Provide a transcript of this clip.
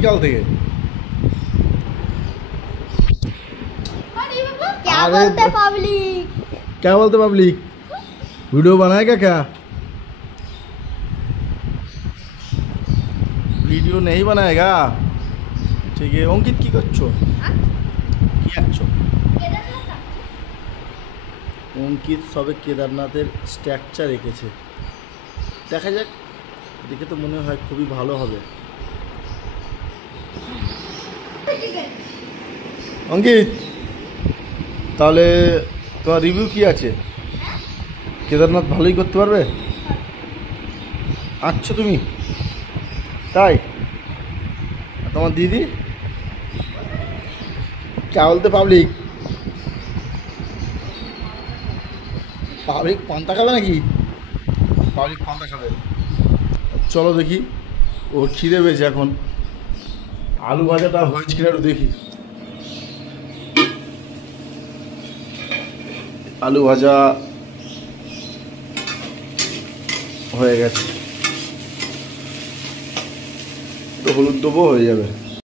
বিকাল থেকে। क्या बोलते पब्लिक? क्या बोलते पब्लिक? वीडियो बनाएगा क्या? वीडियो नहीं बनाएगा। ठीक है अंकित की करছো? কি আছো? অঙ্কিত সবে কেদারনাথের স্ট্রাকচার এঁকেছে, দেখা যাক, দেখে তো মনে হয় খুবই ভালো হবে। অঙ্কিত তাহলে তোমার রিভিউ কি আছে? কেদারনাথ ভালোই করতে পারবে? আচ্ছা তুমি তাই? আর তোমার দিদি? क्या बोलते পাবলিক? পাবলিক পান্তা খাবে নাকি? পাবলিক পান্তা খাবে। চলো দেখি, ওর খিদে পেয়েছে এখন। আলু ভাজাটা হয়েছে কিনা একটু দেখি। আলু ভাজা হয়ে গেছে, তো হলুদ দেবো, হয়ে যাবে।